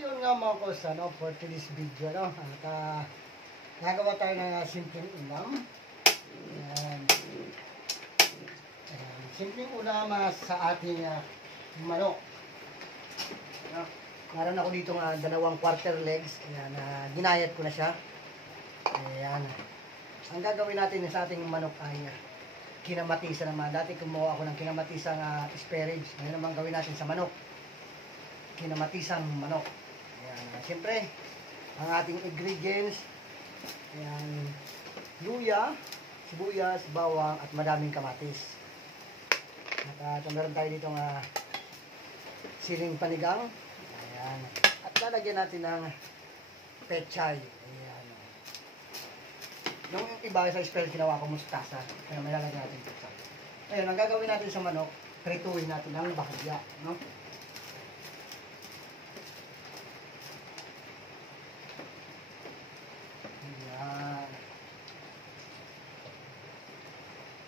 yun nga mga kos, for today's video, at gagawa tayo ng simpleng ulam. Ayan. Simpleng ulam sa ating manok. Meron ako dito dalawang quarter legs. Ayan, ginayat ko na siya. Ayan. Ang gagawin natin sa ating manok ay kinamatisa naman. Dati kumuha ako ng kinamatisang sparage. Ngayon naman gawin natin sa manok. Kinamatisang manok. Ayan. Siyempre, ang ating ingredients, ayan, luya, sibuyas, bawang, at madaming kamatis. At meron tayo dito siling panigang. Ayan. At lalagyan natin ng pechay. Ayan. Yung iba sa spell, ginawa ko mustasa. Kaya may lalagyan natin pechay. Ayan, ang gagawin natin sa manok, prituin natin ng bahagya. No?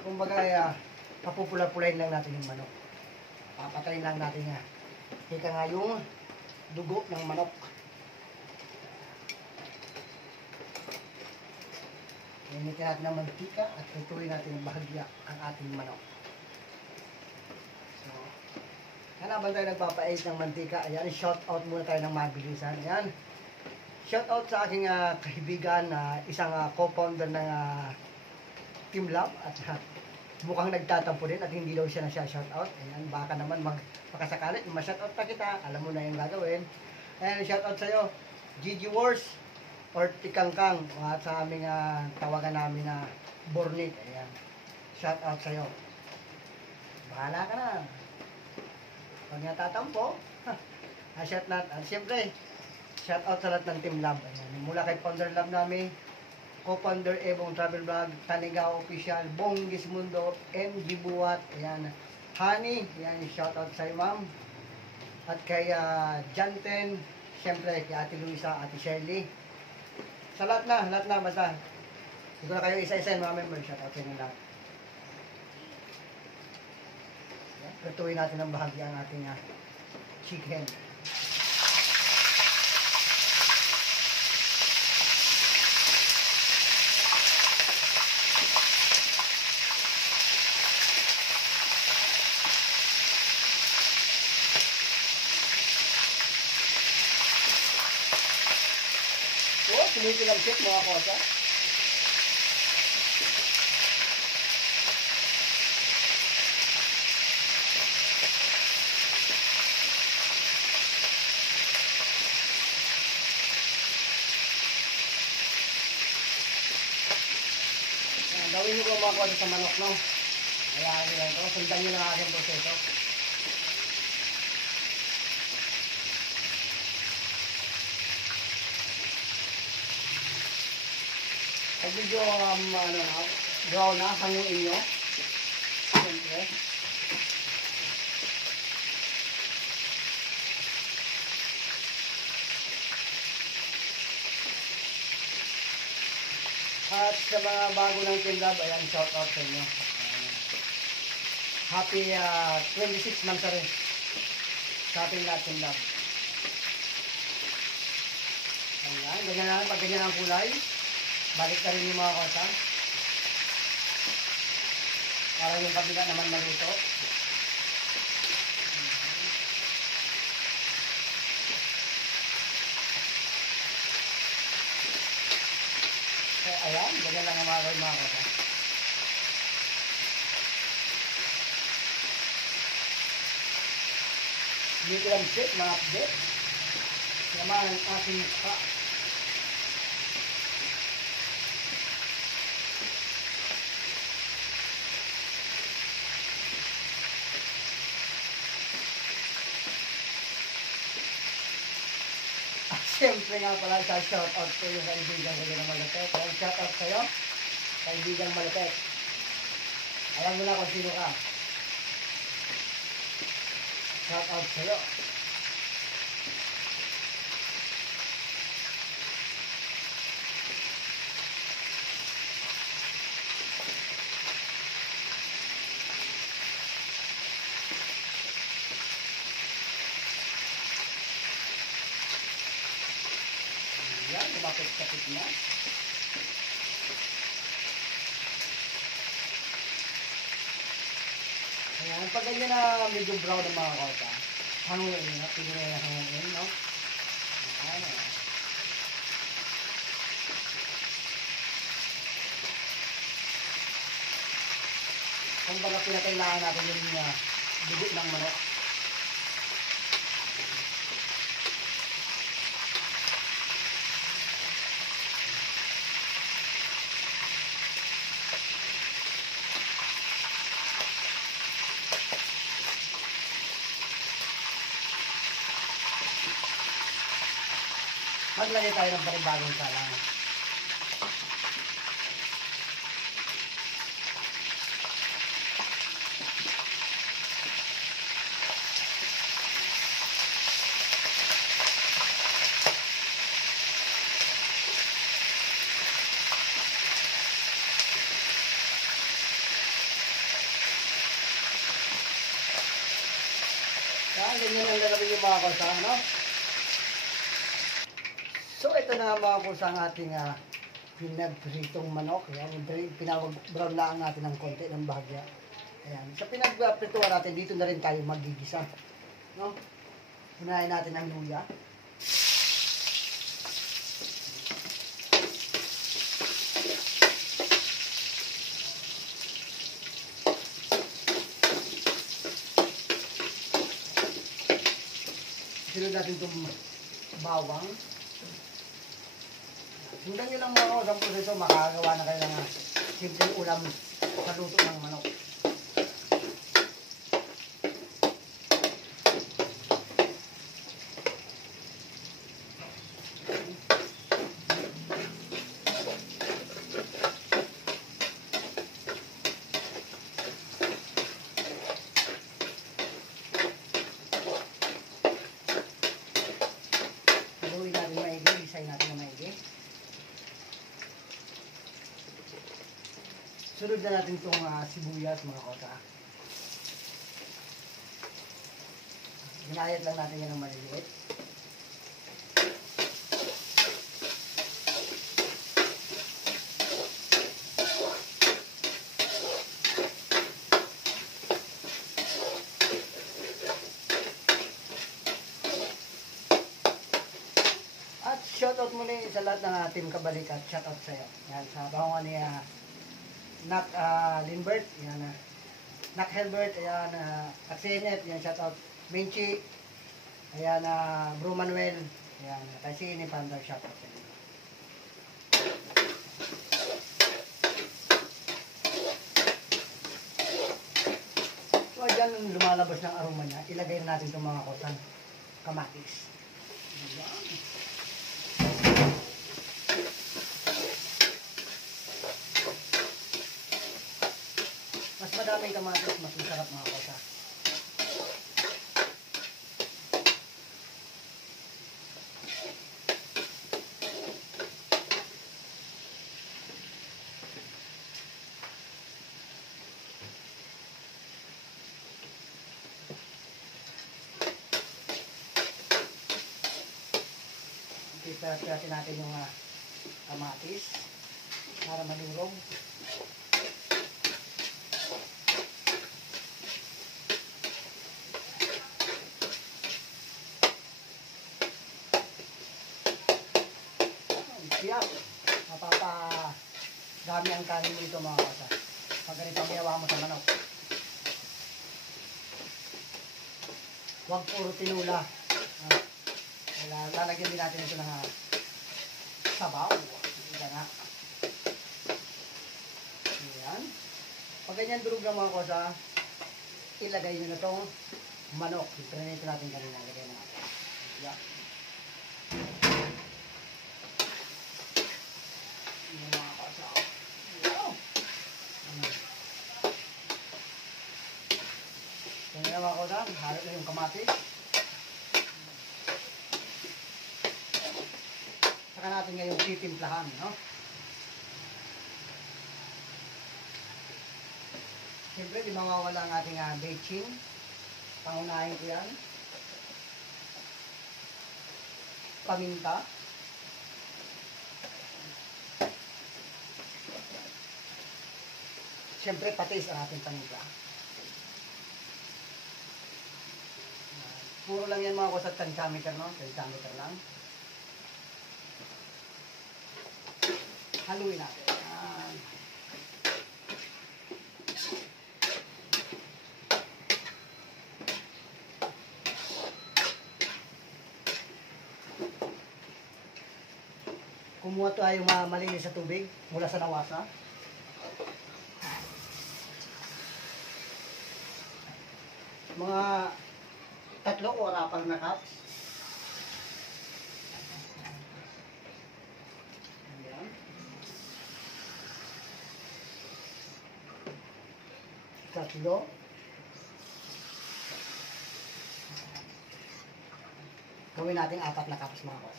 Kumbaga, papupula-pulayin lang natin yung manok. Papatayin lang natin hika nga yung dugo ng manok. Initin natin ng mantika at tutuloy natin ng bahagya ang ating manok. So, hanaban tayo nagpapait ng mantika. Ayan, shout out muna tayo ng mabilisan. Ayan, shout out sa aking kaibigan, isang co-founder ng Team Lab, at mukhang nagtatampo din at hindi daw siya na-shoutout. Ayan, baka naman magpakasakalit, ma-shoutout na kita, alam mo na yung gagawin. Ayan, shoutout sa'yo, GG Wars or Tikangkang, at sa aming tawagan namin na Bornik. Ayan, shoutout sa'yo. Bahala ka na. Pag natatampo, shout out. At siyempre, shoutout sa lahat ng Team Lab. Ayan, mula kay Founder Lab namin, Co-founder Ebong Travel Vlog, Tanigao Official, Bonggis Mundo, MG Buwat, ayan, Honey, ayan, shoutout sa ma'am, at kay Janten, siyempre kay Ate Luisa, Ate Shirley, sa lahat na, basta, hindi ko na kayo isa-isa yung mga member, shoutout sa inyo lahat. Prituin natin ang bahagi ang ating chicken. Sinipilagsik mga kosa. Gawin nyo ko mga kosa sa manok, no? Hayaan nyo lang ito. Sundan nyo lang aking proseso. Pag medyo brown na, hanguin nyo. Siyempre. At sa mga bago ng Team Lab, ayan, shout out sa inyo. Happy 26 months na rin sa ating lahat Team Lab. Ayan, ganyan na, pag ganyan ang kulay. Balik na rin yung mga kosa. Para yung kabila naman maluto. So, ayan, ganyan lang ang mga kosa. Dito lang sit, mga update. Naman ang ating mukha. Siyempre nga pala, shoutout ko yung kaibigan ko ng malapit. Shoutout sa'yo, kaibigan malapit. Alam mo na kung sino ka. Shoutout sa'yo. kapit na. Ayan, pag ganyan na medyo brown ang mga kota, hanguin nyo, pwede na yung hanguin, no? Ayan, ayan. Kung baga pinakailangan natin yung dugo ng manok. Maglagay tayo ng panibagong salang. Ganyan ang gagawin yung mga kusa, no? So, ito na mga kusa ang ating pinagpritong manok. Ayan, pinag-brown lang natin ng konti ng bahagya. Ayan, sa pinagprituan natin, dito na rin tayo magigisa. No? Unahin natin ang luya. Sunod natin itong bawang. Sundan nyo lang mga sa proseso, makagawa na kayo ng simpleng ulam sa luto ng manok. Haluin natin maigi, isay natin na maigi. Sunod na natin itong sibuyas mga kota. Ginayat lang natin yan ng maliliit. At shoutout muli sa lahat ng team Kabalikat. Shoutout sa iyo. Yan, sa bahongan ni Nak Lindbert, yan, Nak Helbert, ayan, Aksenet, yan, shoutout, Minchi, ayan, Bro Manuel, ayan, Taysini, Panda, shoutout sa inyo. So, dyan, lumalabas ng aroma niya, ilagay natin itong mga kosan, kamatis. Ayan. Mas madaming kamatis, mas masarap mga kosa. Pipiratin natin yung kamatis para malurog. Siyak, mapapadami ang kanin mo dito mga kasa. Pag ganito ang ginawa mo sa manok. Huwag puro tinula. Lalagyan din natin ito ng sabaw. Ika na. Ayan. Pag ganyan durog na mga kasa, ilagay nyo na itong manok. Iprenito natin kanina. Ilagay na natin. Ayan. Yung mga kasa. Wow! Ganyan na mga kasa. Halot na yung kamatis. Saka natin ngayon titimplahan, no? Siyempre, di mawawala ang ating bechin. Pangunahin ko yan. Paminta. Siyempre, patis ang ating panimpla. Puro lang yan mga kusat tantiameter, no? Tantiameter lang. Haluin natin. Yan. Kumuha tayo malinis sa tubig mula sa nawasa. Mga 3 o 4 na cups. Ayan. Tatlo. Gawin natin 4 na cups mga boss.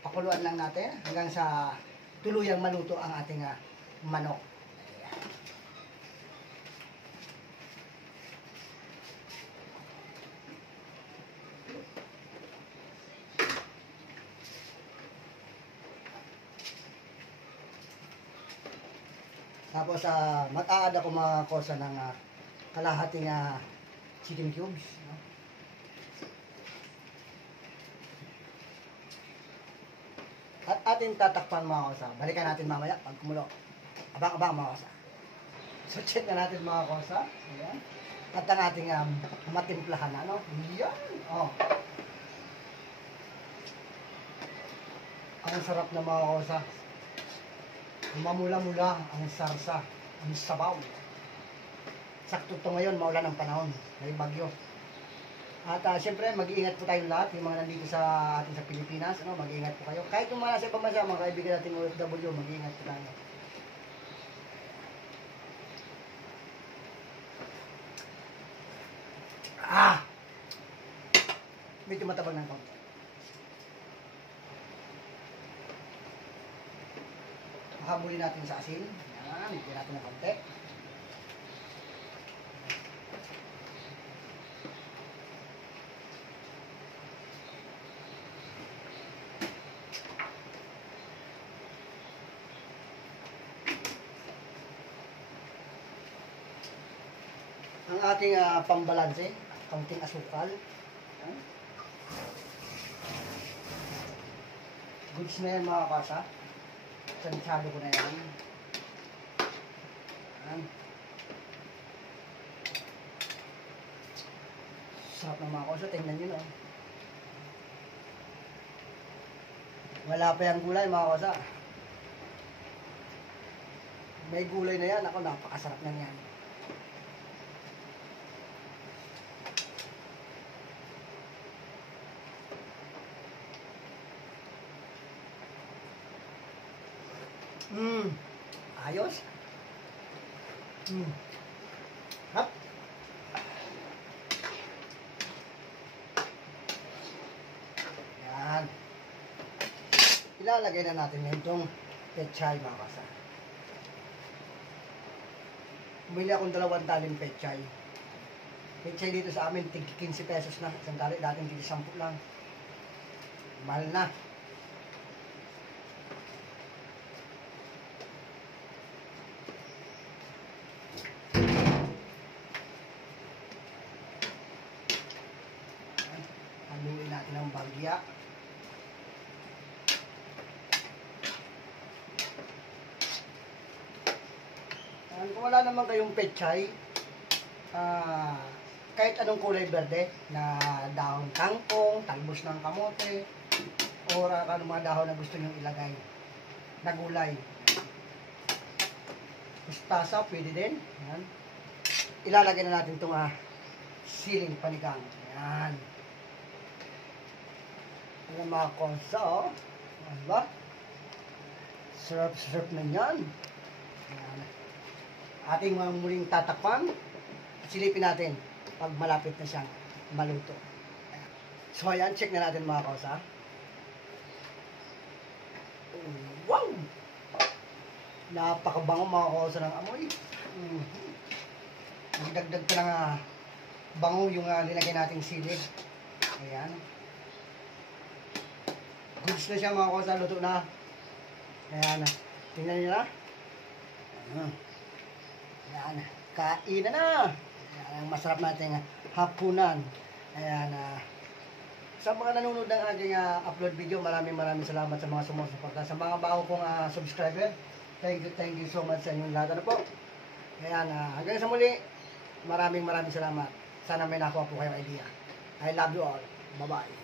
Pakuluan lang natin hanggang sa tuluyang maluto ang ating manok. Tapos mag-a-add ako mga kosa ng kalahating chicken cubes. No? At ating tatakpan mga kosa. Balikan natin mamaya pag kumulo. Abang-abang mga kosa. So check na natin mga kosa. Ayan. At ang ating matimplahan na. No? Yan. Oh. Ang sarap na mga kosa. Mamula-mula ang sarsa, ang sabaw. Sakto to ngayon, maulan ang panahon, may bagyo. At siyempre, mag-iingat po tayong lahat, yung mga nandito sa atin sa Pilipinas, ano, mag-iingat po kayo. Kahit yung mga nasa ibang bansa, mga kaibigan natin OFW, mag-iingat po tayo. Medyo matabang ng konti. Habulin natin sa asin. Yan, bigyan natin ng konti. Ang ating pambalanse, kaunting asukal. Yan. Goods na yan mga kasa. Sansyado ko na yan. Yan. Sarap ng mga koso. Tingnan nyo no. Wala pa yung gulay mga kosa. May gulay na yan. Ako, napakasarap na yan. Ayos. Hap. Yan. Ilalagay na natin itong pechay mga kasa. Bumili akong 2 taling pechay. Pechay dito sa amin, tig 15 pesos na. Isang tali, dating tig 10 lang. Mahal na. Haluin natin ang bagya. Kung wala naman kayong pechay, kahit anong kulay berde na dahon kangkong, talbos ng kamote, o anong mga dahon na gusto nyo ilagay na gulay. Mustasa, pwede din. Yan. Ilalagay na natin itong siling panigang. Yan. Ayan mga konsa, oh. Diba? Sarap-sarap na yan. Yan. Ating mga muling tatakpan. Silipin natin pag malapit na siyang maluto. So ayan, check na natin mga konsa. Wow! Napakabango mga konsa ng amoy. Nagdagdag pa ng bango yung nilagay nating sili. Ayan. Goods na siya mga konsa, luto na. Ayan, tingnan nyo na. Ayan, kain na. Ayan, ang masarap nating hapunan. Ayan, sa mga nanonood ng aking upload video, maraming salamat sa mga sumusuporta. Sa mga bago kong subscriber, thank you so much sa inyong lahat. Ano po? Ayan, hanggang sa muli, maraming salamat. Sana may nakuha po kayong idea. I love you all. Bye-bye.